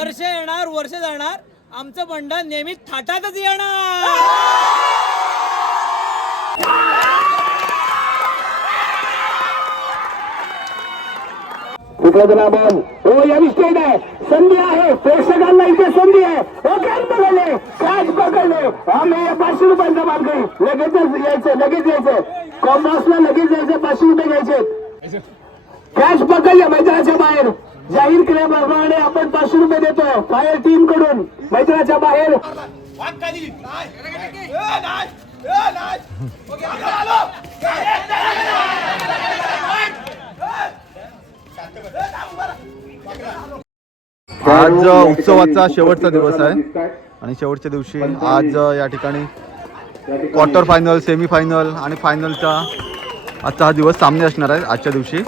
वर्ष येणार वर्ष जाणार आमचं बंडा नेहमी थाटातच येणार. कुठला बॉल हो या स्टेट आहे. संधी आहे प्रेक्षकांना इथे संधी आहे. हो कॅच पकडले कॅच पकडले. आम्ही 500 रुपयांचा मानकरी लगेचच यायचं कॉमर्सला लगेच यायचं 500 रुपये घ्यायचे. कॅच पकडले मैदानाच्या बाहेर जाहीर केल्याप्रमाणे आपण 500 रुपये देतो फायर टीम कडून मैदानाच्या बाहेर. आज उत्सवाचा शेवटचा दिवस आहे आणि शेवटच्या दिवशी आज या ठिकाणी क्वार्टर फायनल सेमी फायनल आणि फायनलचा आजचा हा दिवस सामने असणार आहेत. आजच्या दिवशी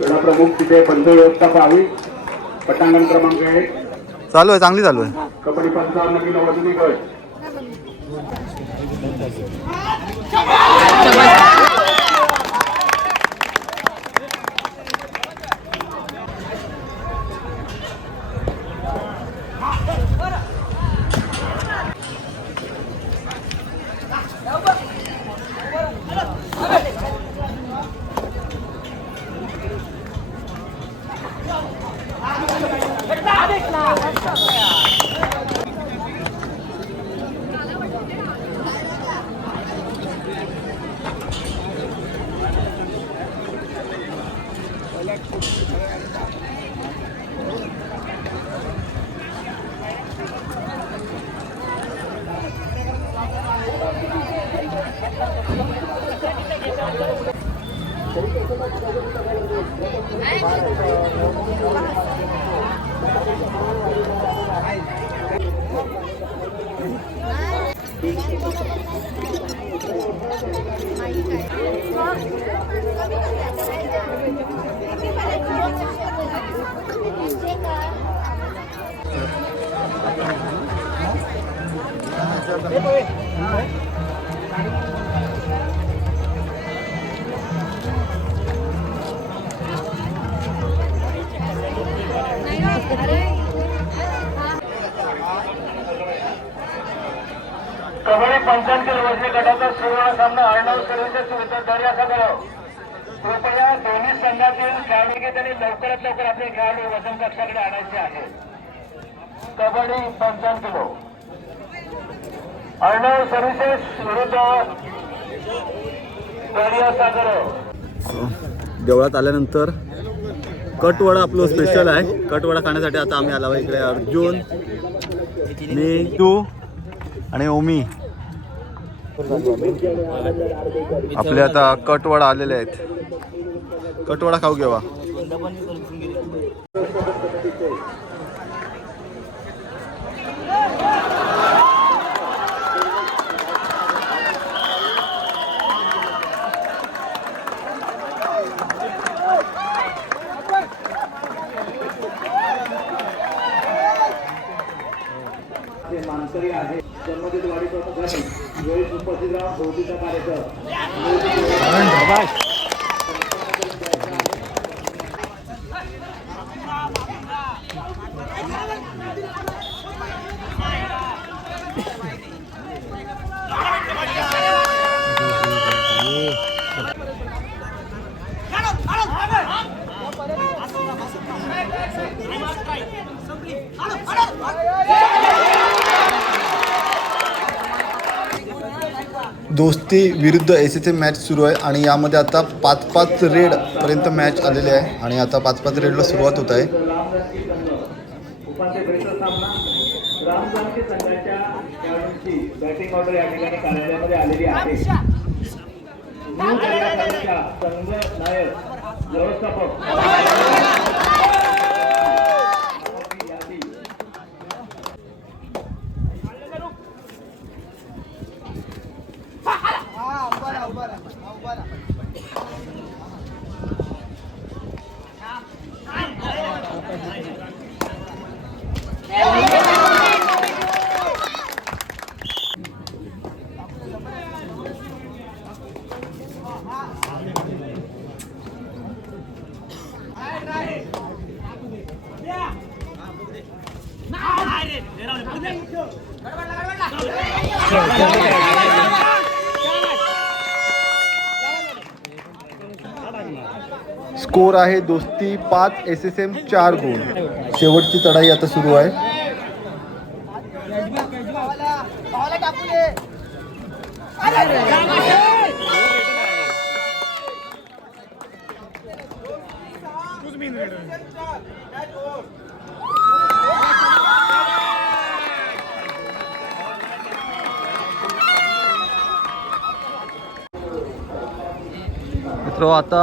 प्रमुख तिथे पंच व्यवस्था पाहावी. पटांगण क्रमांक 1 चालू आहे, चांगली चालू आहे. कबड्डी 55 नवीन वजनी गट. कबड्डी 55 वर्षे गटाचा सुवर्ण सामना अर्णव सर्व्हिसेस विरुद्ध दर्यासागर. कृपया दोन्ही संघातील खेळाडू त्यांनी लवकरात लवकर आपले खेळाडू वजन कक्षाकडे आणायचे आहे. कबड्डी 55 किलो अर्णव सर्व्हिसेस विरुद्ध दर्यासागर. देवळात आल्यानंतर कटवडा आपलं स्पेशल आहे. कटवडा खाण्यासाठी आता आम्ही आलो इकडे. अर्जुन, मी, तू आणि ओमी आपले आता कटवडा आलेले आहेत. कटवडा खाऊ घेवा. मानकरी आहे जन्मदिन वाढी प्रमुखांनी वेळेस उपस्थित राहून भोवतीचा कार्यक्रम. दोस्ती विरुद्ध एसीचे मॅच सुरू आहे आणि यामध्ये आता 5-5 रेड पर्यंत मॅच आलेले आहे आणि आता 5-5 रेडला सुरुवात होत आहे. उपांत्य फेरीचा सामना रामजानकी संघाच्या खेळाडूंची बॅटिंग ऑर्डर या ठिकाणी कार्यालयामध्ये आलेली आहे. न्यू दर्यासागरच्या संघ नायक व्यवस्थापक स्कोर आहे दोस्ती 5 SSM 4 गुण. शेवटची चढाई आता सुरू आहे. मित्र आता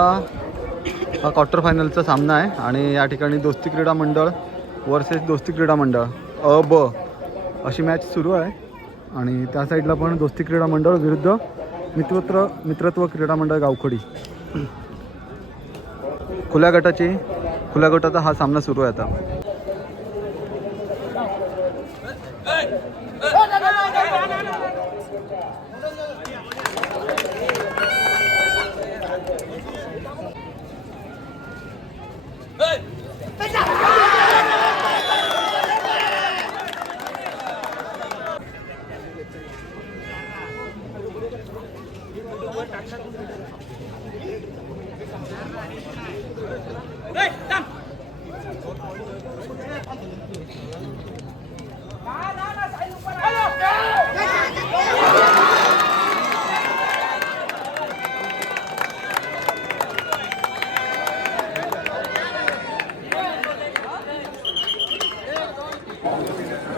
हा क्वार्टर फायनलचा सामना आहे आणि या ठिकाणी दोस्ती क्रीडा मंडळ वर्सेस दोस्ती क्रीडा मंडळ ब अशी मॅच सुरू आहे. आणि त्या साईडला पण दोस्ती क्रीडा मंडळ विरुद्ध मित्रत्व क्रीडा मंडळ गावखडी. खुल्या गटाचा हा सामना सुरू आहे आता.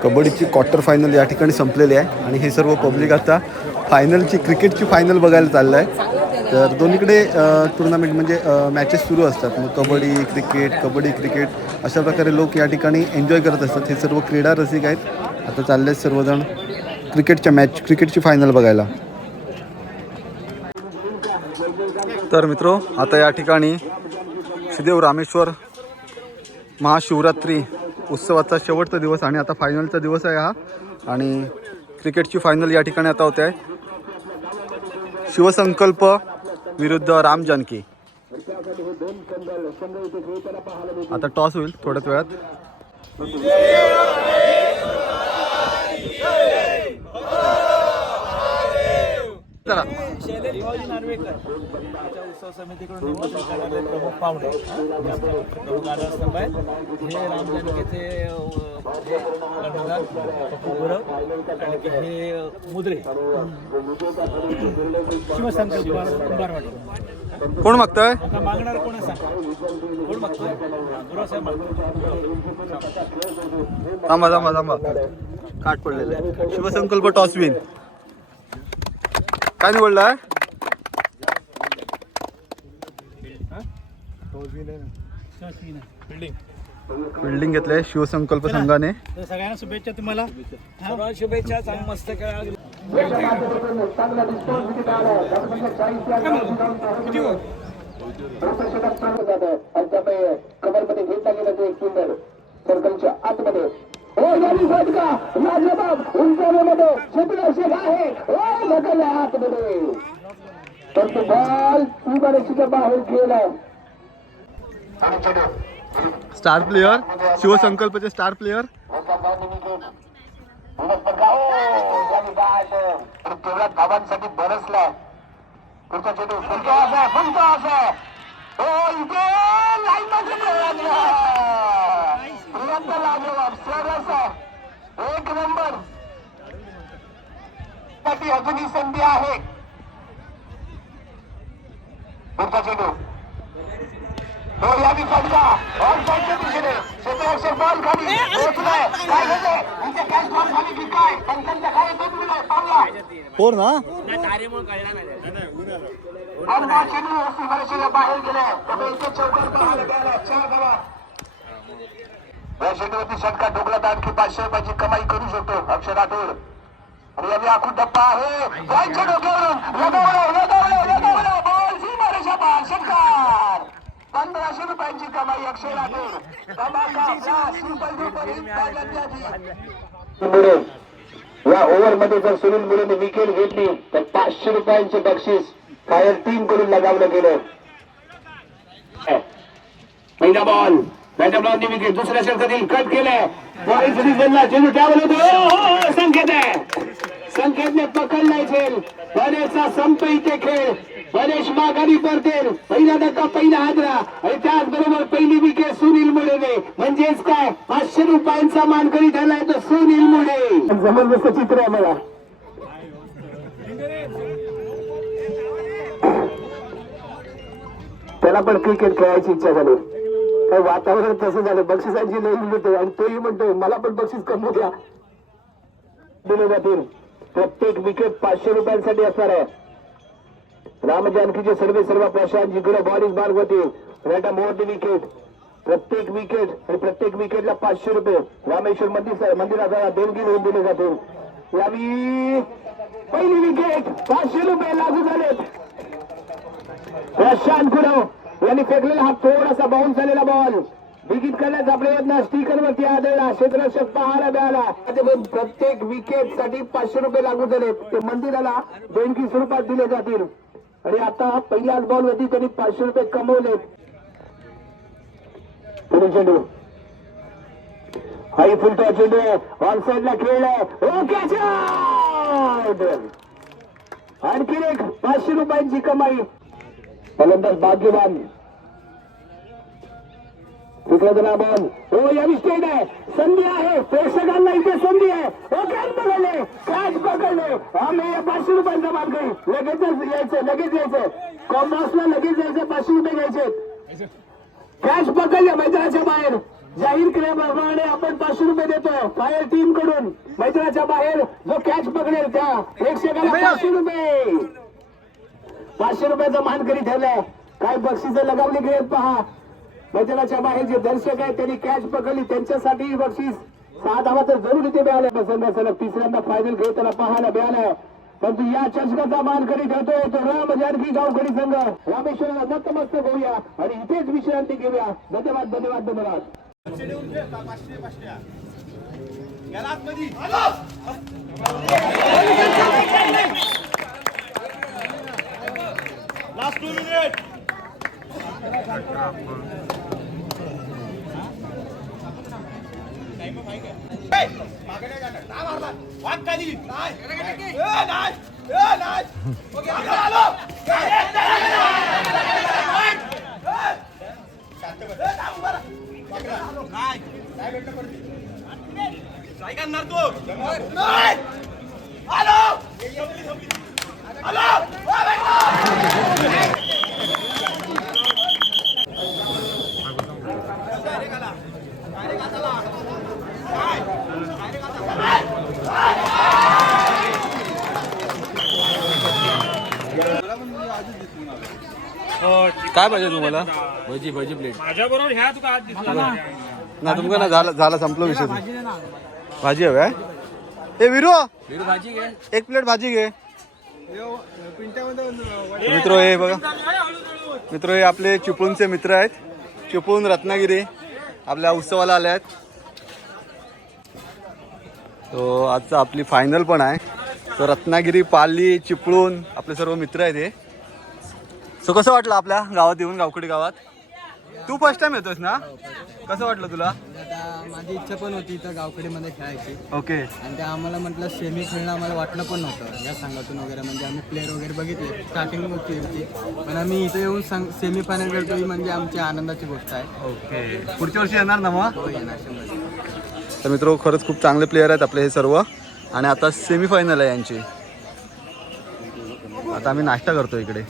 कबड्डीची क्वार्टर फायनल या ठिकाणी संपलेली आहे आणि हे सर्व पब्लिक आता क्रिकेटची फायनल बघायला चाललं आहे. तर दोन्हीकडे टुर्नामेंट म्हणजे मॅचेस सुरू असतात. मग कबड्डी क्रिकेट अशा प्रकारे लोक या ठिकाणी एन्जॉय करत असतात. हे सर्व क्रीडा रसिक आहेत. आता चालले आहेत सर्वजण क्रिकेटची फायनल बघायला. तर मित्रो आता या ठिकाणी श्रीदेव रामेश्वर महाशिवरात्री उत्सवाचा शेवटचा दिवस आणि आता फायनलचा दिवस आहे हा. आणि क्रिकेटची फायनल या ठिकाणी आता होते आहे. शिवसंकल्प विरुद्ध राम जानकी. आता टॉस होईल थोड्याच वेळात. शैलेश भाऊजी नार्वेकर उत्सव समितीकडून निमंत्रण करणारे प्रमुख पाहुणे प्रमुख आधारस्तंभ आहेत. हे राम जानकीचे कर्णधार पप्पू गुरव आणि हे मुद्रे शिवसंकल्प कुंभारवाडी. कोण मागताय? आता मागणार कोण आहे सांगा. कोण मागतोय? गुरव साहेब मागतोय. थांबा काट पडलेलं आहे. शिवसंकल्प टॉस विन. काय निवडलाय? बिल्डिंग घेतलंय शिवसंकल्प संघाने. सगळ्यांना शुभेच्छा. तुम्हाला शुभेच्छा. चांगलं मस्त खेळा. कबरमध्ये घेतला गेला तो एक सुंदर सर्कलच्या आतमध्ये. लाजवाब उंचावण्यामध्ये क्षेत्ररक्षक आहे. ढकलला आतमध्ये तर तो बॉल सीमारेषेच्या बाहेर गेला. स्टार प्लेयर शिवसंकल्पचे स्टार प्लेयर धावांसाठी बरसला. पुढचा चेंडू एक नंबर अजूनही संधी आहे. पुढचा चेंडू दिशेने क्षेत्ररक्षक बॉल खाली पोहोचलाय. काय झालंय? कॅच बॉल खाली की काय? पंचांच्या खाली दोन पावला फोर ना. सीमारेषेला बाहेर गेले. त्यामुळे इथे चौकार पाहायला मिळाला. 4 धावा. या चेंडूवरती षटकार ढोकला तर आणखी 500 रुपयाची कमाई करू शकतो अक्षर राठोड. आणि याने आखूड टप्पा आहे. जायच्या डोक्यावरून लगावलं बॉल सीमारेषा पार. षटकार 1500 रुपयांची कमाई अक्षय राठोड. या ओव्हर मध्ये जर सुनील मुलेने विकेट घेतली तर 500 रुपयांचे बक्षीस फायर टीम कडून लगावलं गेलं. पहिला बॉल त्याच्या ब्लॉकने विकेट दुसऱ्या षटकातील कट केलंय बॉलिंग डिझेलला चेंडू ट्रॅव्हल होतो संकेत आहे संकेतने पकडलाय झेल बनेशचा संप इथे खेळ बनेश माघारी परतेल पहिला धक्का पहिला हादरा आणि त्याचबरोबर पहिली विकेट सुनील मुळेने म्हणजेच काय 500 रुपयांचा मानकरी ठरलाय तो सुनील मुळे जबरदस्त चित्र आहे मला त्याला पण क्रिकेट खेळायची इच्छा झाली काय वातावरण तसं झालं बक्षिसांची लई मिळते आणि तोही म्हणतोय मला पण बक्षीस कमवू द्या दिले जातील प्रत्येक विकेट 500 रुपयांसाठी असणार आहे रामजानकीचे सर्व प्रशांत जिकडे बॉलिंग मार्ग होती राईटा मोठी विकेट प्रत्येक विकेट आणि प्रत्येक विकेटला 500 रुपये रामेश्वर मंदिराचा देणगी म्हणून दिले जातील यावी पहिली विकेट 500 रुपये लागू झालेत प्रशांत गुरव यांनी फेकलेला हा थोडासा बाउन्स झालेला बॉल विकेट करण्याचा प्रयत्न स्टिकर वरती आदळला क्षेत्ररक्षक पाहायला मिळाला प्रत्येक विकेट साठी 500 रुपये लागू झाले ते मंदिराला देणगी स्वरूपात दिले जातील आणि आता पहिल्याच बॉल वरती त्यांनी 500 रुपये कमवले पुढे चेंडू हाई फुलटा चेंडू ऑन साईडला खेळलाय ओके आणखी एक 500 रुपयांची कमाई फलंदाज भाग्यवान विक्रमला बॉल हो या विषय आहे संधी आहे प्रेक्षकांना इथे संधी आहे ओके पकडले कॅच पकडले आम्ही 500 रुपयांचा मानकरी लगेच यायचं कॉमर्सला लगेच यायचं 500 रुपये घ्यायचे कॅच पकडले मैदानाच्या बाहेर जाहीर केल्याप्रमाणे आपण 500 रुपये देतो फायर टीम कडून मैदानाच्या बाहेर जो कॅच पकडेल त्या प्रेक्षकाला 500 रुपये 500 रुपयाचा मानकरी ठरलाय काय बक्षीस लगावली गेले पहा मैदानाच्या बाहेर जे दर्शक आहेत त्यांनी कॅच पकडली त्यांच्यासाठी बक्षीस 6 धावा तर जरूर इथे मिळाले संघ सलग तिसऱ्यांदा फायनल खेळ त्याला पाहायला मिळालाय परंतु या चषकाचा मानकरी ठरतोय तो राम जानकी गावकरी संघ रामेश्वराला नतमस्तक होऊया आणि इथेच विश्रांती घेऊया धन्यवाद धन्यवाद धन्यवाद लास्ट 2 मिनिट काय पाहिजे तुम्हाला भजी प्लेट माझ्या बरोबर ह्या तुका आज दिसला ना तुमका ना झाला संपलो विषय भाजी हवी आहे ए विरू भाजी घे एक प्लेट भाजी घे मित्र हे बघा मित्र हे आपले चिपळूणचे मित्र आहेत चिपळूण रत्नागिरी आपल्या उत्सवाला आले आहेत तो आजचा आपली फायनल पण आहे तो रत्नागिरी पाली चिपळूण आपले सर्व मित्र आहेत हे सो कसं वाटलं आपल्या गावात येऊन गावकडी गावात तू फर्स्ट टाइम येतोस ना कसं वाटलं तुला आता माझी इच्छा पण होती इथं गावकडीमध्ये खेळायची ओके आणि ते आम्हाला म्हटलं सेमी खेळणं आम्हाला वाटलं पण नव्हतं या संघातून वगैरे म्हणजे आम्ही प्लेअर वगैरे बघितले स्टार्टिंग होती पण आम्ही इथं येऊन सेमी फायनल खेळतो ही म्हणजे आमची आनंदाची गोष्ट आहे ओके पुढच्या वर्षी येणार ना मग हो येणार 100%. तर मित्र खरंच खूप चांगले प्लेयर आहेत आपले हे सर्व आणि आता सेमीफायनल आहे यांची आता आम्ही नाश्ता करतो इकडे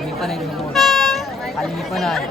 मी पण आहे आणि मी पण आहे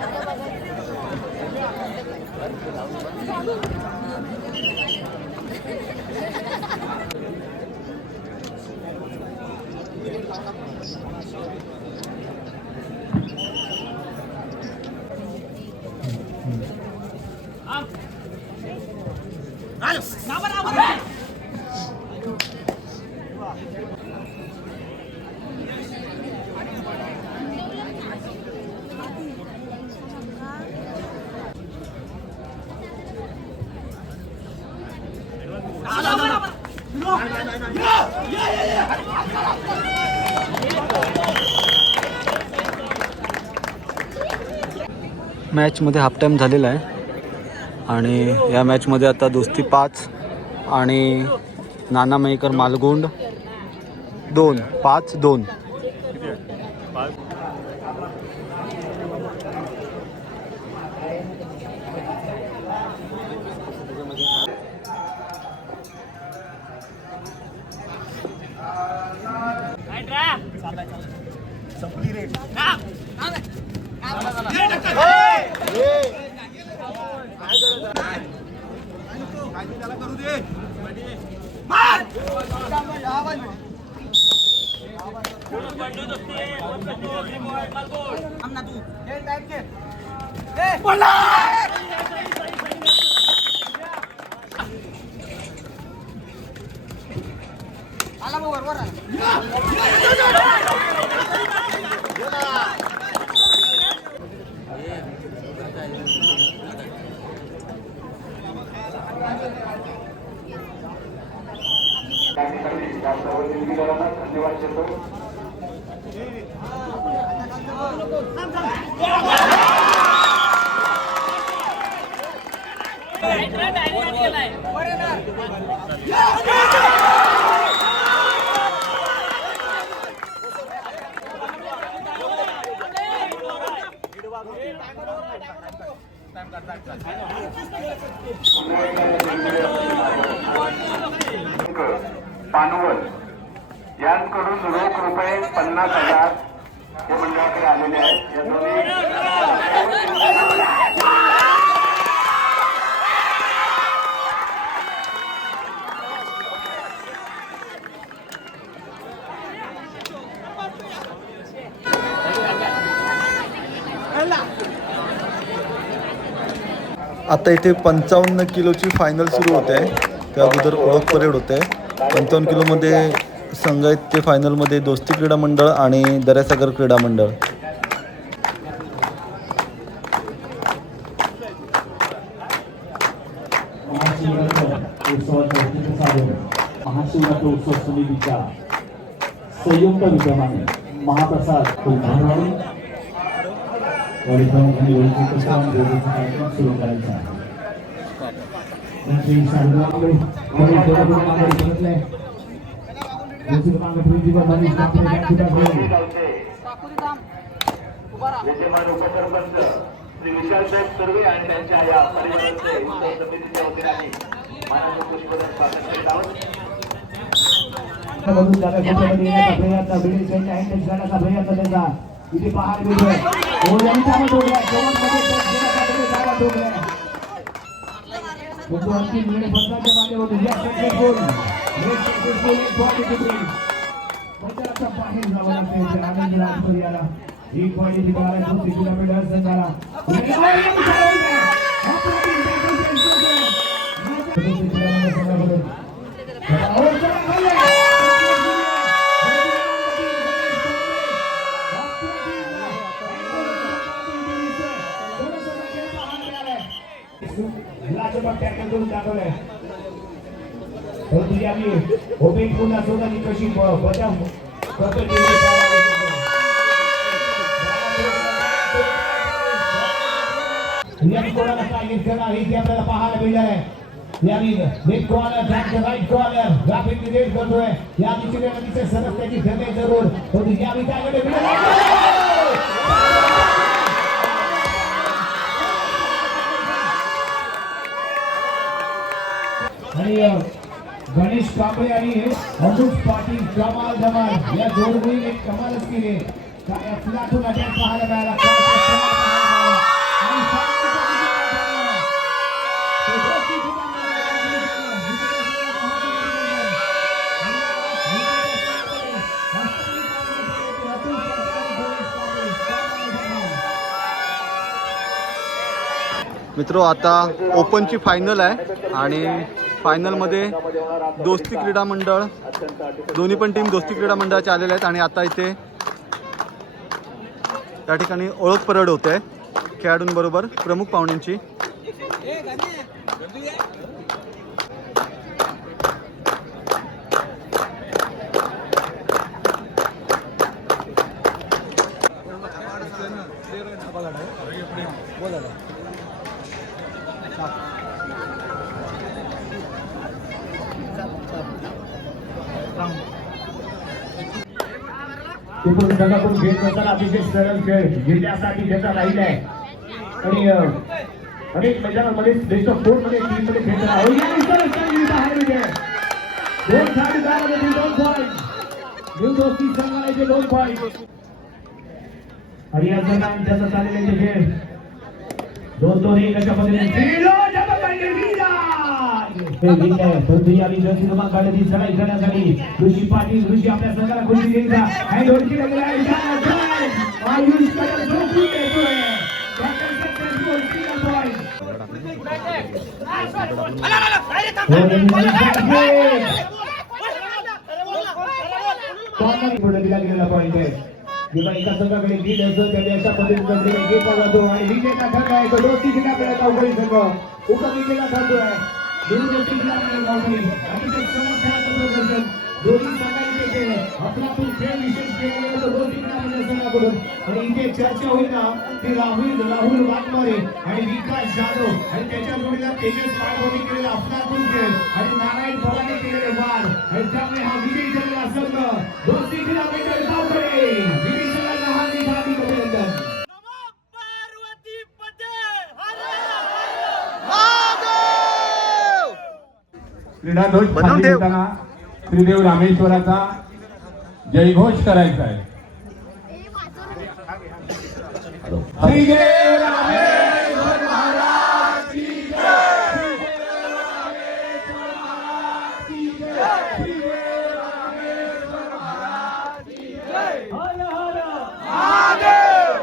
मॅचमध्ये हाफ टाईम झालेला आहे आणि या मॅचमध्ये आता दोस्ती 5 आणि नाना मयेकर मालगुंड 2 5-2. पानवल यांकडून रोख रुपये 50,000 हे मंडळाकडे आलेले आहेत. या दोन्ही आता इथे 55 किलोची फायनल सुरू होते. त्या अगोदर ओळख परेड होते. 55 किलोमध्ये संघ आहेत ते फायनलमध्ये दोस्ती क्रीडा मंडळ आणि दर्यासागर क्रीडा मंडळ. महाशिवरात्र उत्सव समितीच्या संयुक्त विद्यमाने महाप्रसाद कार्यक्रम सुरू करायचा आहे. विद्यमान उपसरपंच श्री विशालसाहेब सर्वे आणि त्यांच्या या परिवाराचे उत्सव समितीच्या वतीने आम्ही माननीय पुष्पदान स्वागत करीत आहोत. इथे पहाड मिळतोय अंतिम निर्णय पंचांच्या मागे होते. बाहेर जावं लागतं आनंद राजपुरी याला 1.12 किलोमीटर संघाला कशी बचाव कोणाला टार्गेट करणार हे आपल्याला पाहायला मिळणार आहे. यानी left corner back the right corner graphic delete करतोय. या दिशेने नदीचे सरस त्याची ठरले जरूर होती. यावी टार्गेट आणि गणेश कांबळे आणि अनुज पाटील जमाल जमाल या जोडीने एक कमालच केली. फ्लॅटून अटॅक पाहायला मिळाला. मित्रो आता ओपनची फायनल आहे आणि फायनलमध्ये दोस्ती क्रीडा मंडळ दोन्ही पण टीम दोस्ती क्रीडा मंडळाचे आलेले आहेत आणि आता इथे त्या ठिकाणी ओळख परेड होते खेळाडूंबरोबर प्रमुख पाहुण्यांची. तिकडून संघाकडून खेळ करताना अतिशय सरळ खेळ जिल्ह्यासाठी त्याचा राहिला आहे आणि अनेक मैदानामध्ये बेस्ट ऑफ 4 मध्ये टीममध्ये खेळताना दोन साडे 2 पॉईंट न्यू दोस्ती संघाचे 2 पॉईंट आणि या दरम्यान त्याचा चाललेले खेळ 2-2 अशा पद्धतीने चढाई करण्यासाठी ऋषी पाटील ऋषी आपल्या संघाला खुशी देईचा हँड ओढकी लागला आयुष दिला गेलेला पॉईंट आहे जेव्हा एका संघाकडे लीड असतो त्याने अशा पद्धतीने गेम जातो आणि विजेता ठरलाय तो दोस्ती खेळाकडे गावकरी संघ उपविजेता ठरतोय दोस्ती खेळाकडे गावकरी अतिशय चमक खेळाचं प्रदर्शन दोन्ही संघांचे आपलातून खेळ विशेष केले गेले तो दोस्ती खेळाकडे संघाकडून आणि इथे चर्चा होईल ना ती राहुल वाघमारे आणि विकास जाधव आणि त्याच्या जोडीला तेजस पाडवणी केलेला आपलातून खेळ आणि नारायण पवारने केलेले वार आणि त्यामुळे हा विजयी झालेला संघ दोस्ती खेळाकडे गावकरी विजयी संघाला हा निघाली अभिनंदन. क्रीडाध्वज खाली देताना त्रिदेव रामेश्वराचा जयघोष करायचा आहे. श्रीदेव रामेश्वर महाराज की जय. श्रीदेव रामेश्वर महाराज की जय. श्रीदेव रामेश्वर महाराज की जय. हर हर महादेव.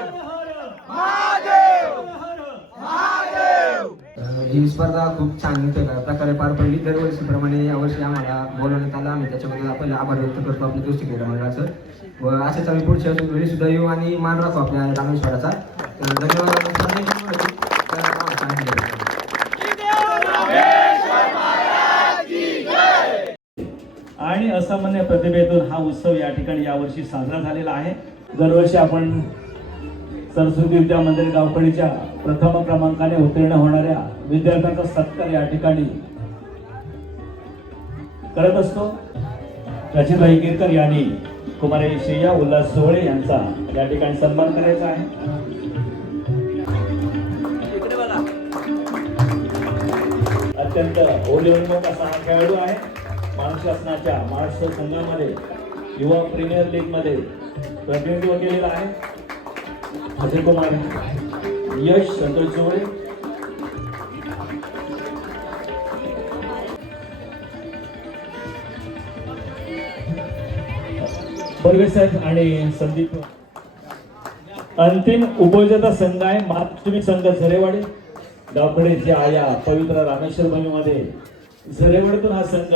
महादेव. महादेव. ही स्पर्धा खूप छान प्रकारे पार पडली. दरवर्षीप्रमाणे यावर्षी आम्हाला बोलवण्यात आलं. आम्ही त्याच्याबद्दल आपल्याला आभार व्यक्त करतो आपल्या दोस्ती क्रीडा मंडळाचं व असेच आम्ही पुढच्या वेळी सुद्धा येऊ आणि मान राखू आपल्या रामेश्वराचा. धन्यवाद. आणि असामान्य प्रतिभेतून हा उत्सव या ठिकाणी यावर्षी साजरा झालेला आहे. दरवर्षी आपण सरस्वती विद्या मंदिर गावकळीच्या प्रथम क्रमांकाने उत्तीर्ण होणाऱ्या विद्यार्थ्यांचा सत्कार या ठिकाणी करत असतो. रचिताई गिरकर यांनी कुमारी श्रेया उल्हास सोहळे यांचा या ठिकाणी सन्मान करायचा आहे. अत्यंत ओलीओन्मुख असा हा खेळाडू आहे. महाराष्ट्र शासनाच्या महाराष्ट्र संघामध्ये युवा प्रीमियर लीग मध्ये प्रतिनिधित्व केलेलं आहे. अजय कुमार यश संतोष जोळे साहेब आणि संदीप. अंतिम उपविजेता संघ आहे मातृभूमी संघ झरेवाडी गावकडेच्या या पवित्र रामेश्वर भूमीमध्ये. झरेवाडीतून हा संघ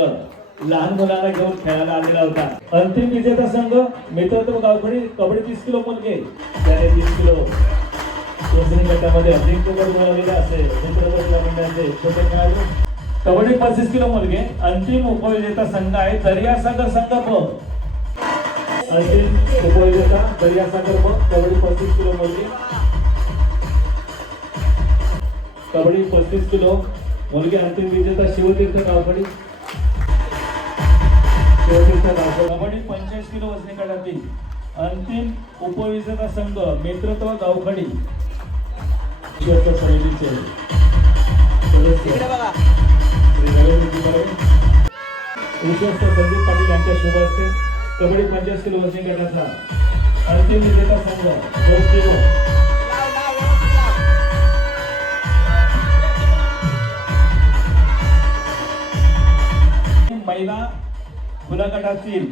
लहान मुलांना घेऊन खेळायला आलेला होता. अंतिम विजेता संघ मित्रत्व गावकडी कबड्डी 30 किलो मुलगे त्याने 30 किलो वजनी गटामध्ये अजिंक्यपद मिळवलेले असे मित्रत्व मंडळाचे छोटे खेळाडू. कबड्डी 35 किलो मुलगे अंतिम उपविजेता संघ आहे दर्यासागर संघ प. अंतिम उपविजेता दर्यासागर प कबड्डी 35 किलो मुलगे. कबड्डी 35 किलो मुलगे अंतिम विजेता शिवतीर्थ गावकडी. कबड्डी 45 किलो वजनी गटातील अंतिम उपविजेता संघ मित्रत्व गावखडी. समितीचे विश्वस्त संदीप पाटील यांच्या शुभ हस्ते कबड्डी 50 किलो वजनी गटाचा अंतिम विजेता संघ महिला खुला गटातील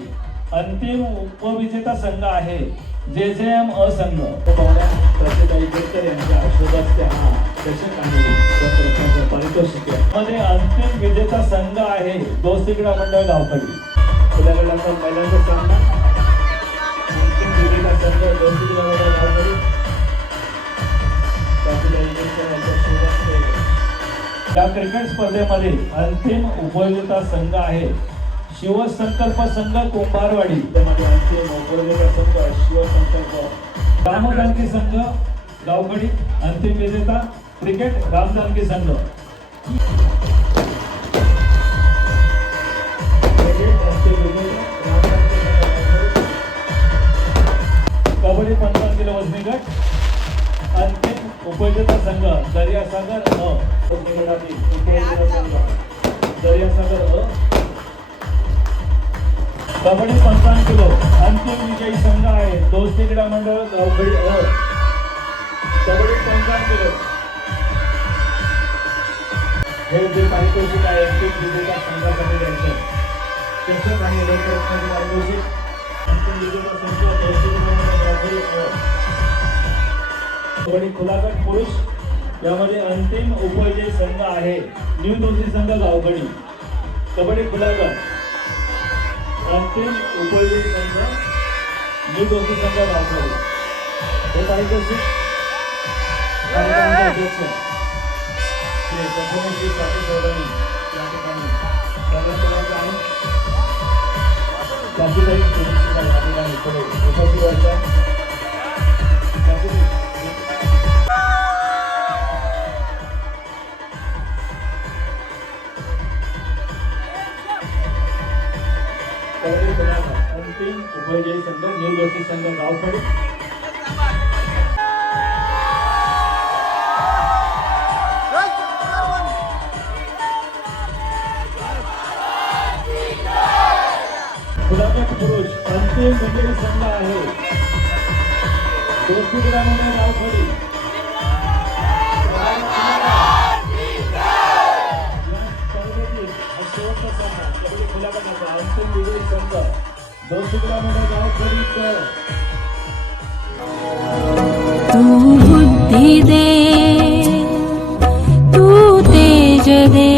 अंतिम उपविजेता संघ आहे JJM अ संघ. प्रतिताई गिरकर यांच्या शुभ हस्ते हा दर्शक आणि रत्नाचं पारितोषिक आहे. मध्ये अंतिम विजेता संघ आहे दोस्ती क्रीडा मंडळ गावखडी. खुल्यागडाचा मैदानाचा सामना. अंतिम विजेता संघ दोस्ती क्रीडा मंडळ गावखडी. या क्रिकेट स्पर्धेमध्ये अंतिम उपविजेता संघ आहे शिवसंकल्प संघ कुंभारवाडी. त्यामध्ये अंतिम उपविजेता संघ शिवसंकल्प रामजानकी संघ गावखडी. अंतिम विजेता क्रिकेट रामजानकी संघ. कबड्डी 55 किलो वजनी गट. अंतिम उपविजेता संघ दर्यासागर दर्यासागर कबड्डी 55 किलो. अंतिम विजयी संघ आहे दोस्ती क्रीडा मंडळ गावखडी. कबड्डी 55 किलो. हे जे पारितोषिक आहे अंतिम विजेता संघासाठी द्यायचं. दर्शक आणि रत्नाचं पारितोषिक. अंतिम विजेता संघ दोस्ती क्रीडा मंडळ गावखडी. कबड्डी खुला गट पुरुष. यामध्ये अंतिम उपविजयी संघ आहे न्यू दोस्ती संघ गावखडी. कबड्डी खुला गट. अंतिम उपविजयी संघ न्यू दोस्ती संघ गावखडी. हे पारितोषिक कार्यक्रमाचे अध्यक्ष श्री संपूर्णश्री स्वाती चौधरी या ठिकाणी प्रदान करायचे आहे. त्याचीही सुरक्षित या ठिकाणी पुढे उपस्थित व्हायचं. अंतिम उपविजयी संघ न्यू दोस्ती संघ गावखडी. खुलागट पुरुष. अंतिम विजयी संघ आहे दोस्ती क्रीडा मंडळ गावखडी. अंतिम विजयी संघ दोस्ती क्रीडा मंडळ गावखडी. तू बुद्धि दे, तू तेज दे,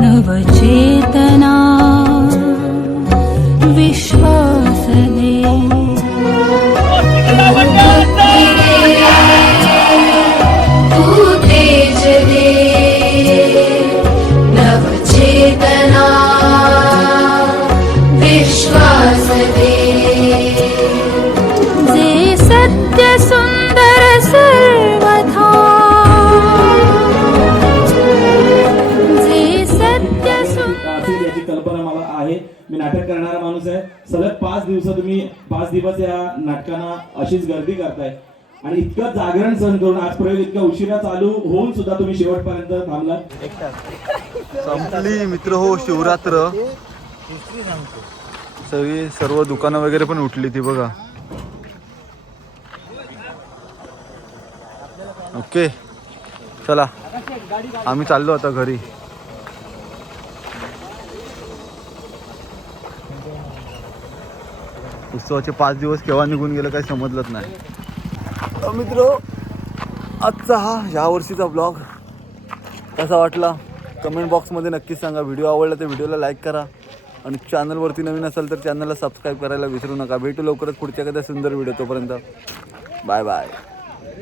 नवचेतना विश्वास दे. तू तेज दे, नवचेतना विश्वास दे. जे सत्य सुंदर सर्वथा, जे सत्य सुंदर. याची कल्पना मला आहे. मी नाटक करणारा माणूस आहे. सलग 5 दिवस तुम्ही 5 दिवस या नाटकांना अशीच गर्दी करताय आणि इतकं जागरण सहन करून आज प्रयोग इतका उशिरा चालू होऊन सुद्धा तुम्ही शेवटपर्यंत थांबलात. संपली मित्र हो शिवरात्र. सगळी सर्व दुकानं वगैरे पण उठली ती बघा. ओके चला आम्ही चाललो आता घरी. उत्सवाचे 5 दिवस केव्हा निघून गेलं काही समजलंच नाही. मित्र आजचा हा ह्या वर्षीचा ब्लॉग कसा वाटला कमेंट बॉक्समध्ये नक्कीच सांगा. व्हिडिओ आवडला तर व्हिडिओला लाईक करा आणि चॅनलवरती नवीन असाल तर चॅनलला सबस्क्राईब करायला विसरू नका. भेटू लवकरच पुढच्या एखाद्या सुंदर व्हिडिओ. तोपर्यंत बाय बाय.